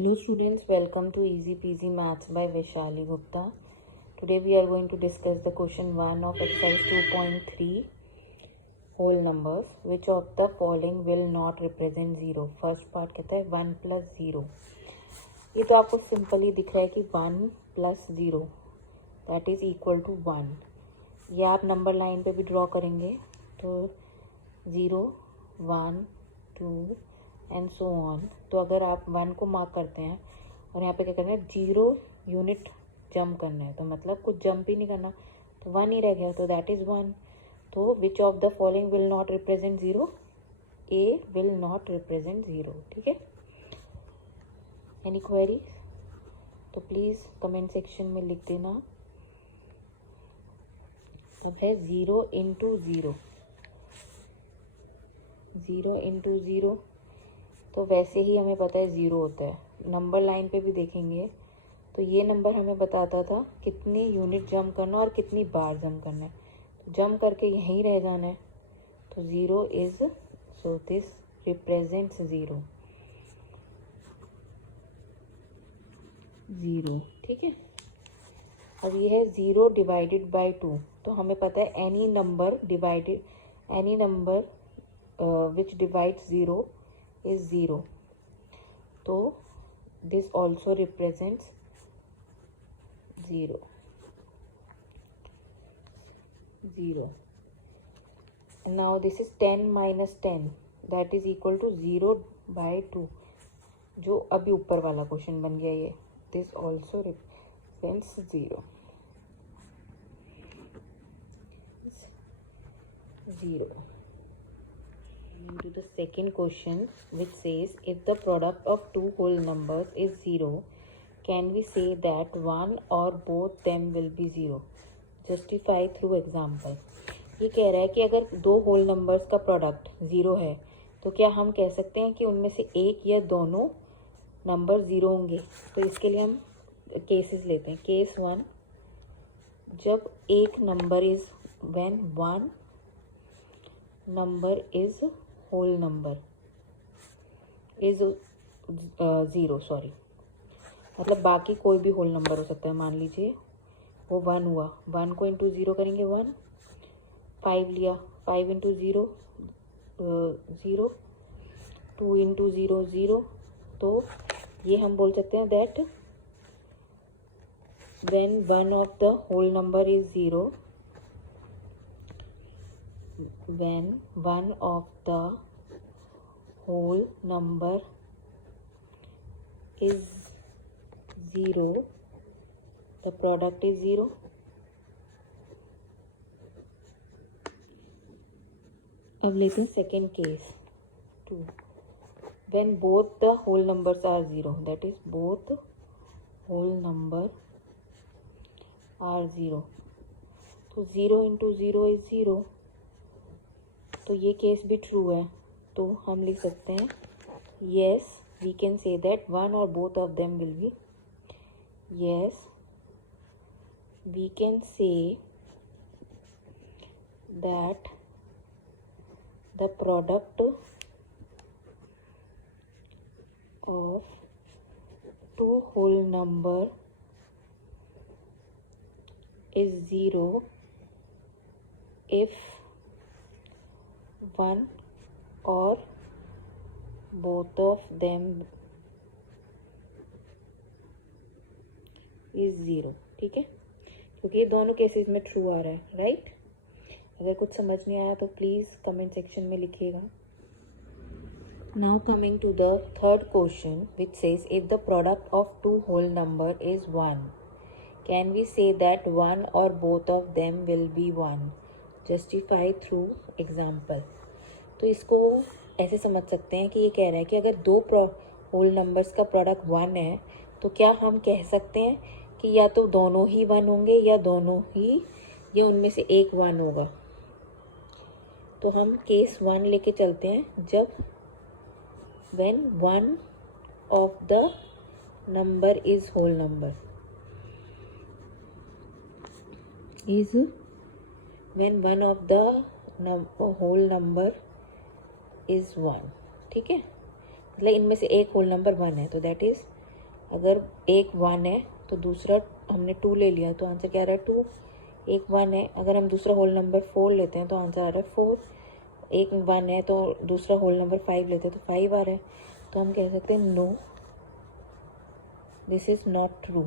Hello students, welcome to Easy Peasy Maths by Vaishali Gupta. Today we are going to discuss the question 1 of exercise 2.3 whole numbers. Which of the following will not represent 0? First part कहता है 1 plus 0. ये तो आपको simply दिख रहा है कि 1 plus 0 that is equal to 1. ये आप नंबर लाइन पे भी ड्रॉ करेंगे तो 0, 1, 2 एंड सो ऑन. तो अगर आप 1 को मार्क करते हैं और यहाँ पे क्या करना है 0 यूनिट जंप करना है, तो मतलब कुछ जंप ही नहीं करना, तो 1 ही रह गया, तो दैट इज़ 1. तो which of the following will not represent 0? A will not represent 0. ठीक है. Any query? तो प्लीज़ कमेंट सेक्शन में लिख देना. अब है 0 इंटू 0. 0 इंटू 0 तो वैसे ही हमें पता है 0 होता है. नंबर लाइन पे भी देखेंगे तो ये नंबर हमें बताता था कितनी यूनिट जंप करना और कितनी बार जंप करना है. तो जंप करके यहीं रह जाना है, तो 0 इज, सो दिस रिप्रेजेंट्स 0. ठीक है. अब ये है 0 डिवाइडेड बाय 2. तो हमें पता है any number which divides 0 is 0. So this also represents 0. And now this is 10 minus 10 that is equal to 0 by 2. जो अभी ऊपर वाला क्वेश्चन बन गया ये. This also represents 0. To the second question, which says if the product of two whole numbers is 0, can we say that one or both them will be 0? Justify through example. ये कह रहा है कि अगर दो होल नंबर्स का product 0 है तो क्या हम कह सकते हैं कि उनमें से एक या दोनों नंबर 0 होंगे. तो इसके लिए हम केसेस लेते हैं. केस 1, जब एक number is when one number is whole number is 0, sorry, मतलब बाकी कोई भी होल नंबर हो सकता है. मान लीजिए वो 1 हुआ, 1 को इंटू 0 करेंगे 1. 5 लिया, 5 इंटू 0 0. 2 इंटू 0 0. तो ये हम बोल सकते हैं that when one of the whole number is 0, when one of the whole number is 0, the product is 0. अब लेते हैं second case 2, when both the whole numbers are 0, that is both whole number are 0. तो 0 into 0 is 0. तो ये case भी true है, तो हम लिख सकते हैं yes we can say that one or both of them will be. Yes we can say that the product of two whole number is 0 if one or both of them is 0. ठीक है, क्योंकि ये दोनों cases में true आ रहा है. Right. अगर कुछ समझ नहीं आया तो प्लीज़ कमेंट सेक्शन में लिखिएगा. Now coming to the third question which says if the product of two whole number is 1, can we say that one or both of them will be 1? Justify through example. तो इसको ऐसे समझ सकते हैं कि ये कह रहा है कि अगर दो होल नंबर्स का प्रोडक्ट 1 है तो क्या हम कह सकते हैं कि या तो दोनों ही 1 होंगे या उनमें से एक 1 होगा. तो हम केस 1 लेके चलते हैं. जब when one of the number is whole number is when one of the whole number is 1. ठीक है, मतलब इनमें से एक होल नंबर 1 है, तो दैट इज अगर एक 1 है तो दूसरा हमने 2 ले लिया तो आंसर क्या आ रहा है 2। एक 1 है, अगर हम दूसरा होल नंबर 4 लेते हैं तो आंसर आ रहा है 4। एक 1 है तो दूसरा होल नंबर 5 लेते हैं तो 5 आ रहा है। तो हम कह सकते हैं no, this is not true,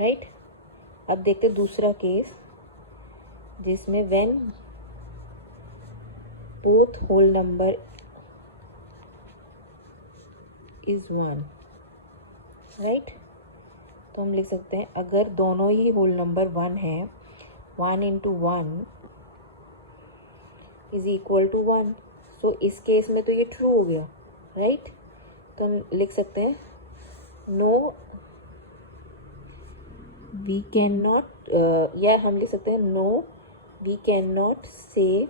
right. अब देखते हैं दूसरा केस जिसमें when both whole number is 1, right. तो हम लिख सकते हैं अगर दोनों ही होल नंबर 1 है, 1 इंटू 1 इज इक्वल टू 1। सो इस केस में तो ये ट्रू हो गया, राइट। तो हम लिख सकते हैं नो, वी कैन नॉट, या हम लिख सकते हैं no we can not say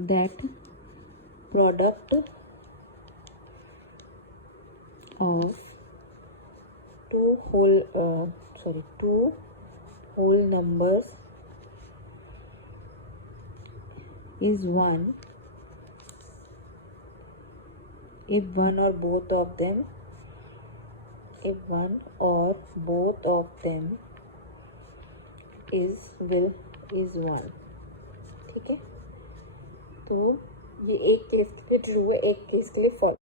that product of two whole numbers is 1 if one or both of them is 1। ठीक है, तो ये एक केस के लिए ट्रू है, एक केस के लिए फॉल्स।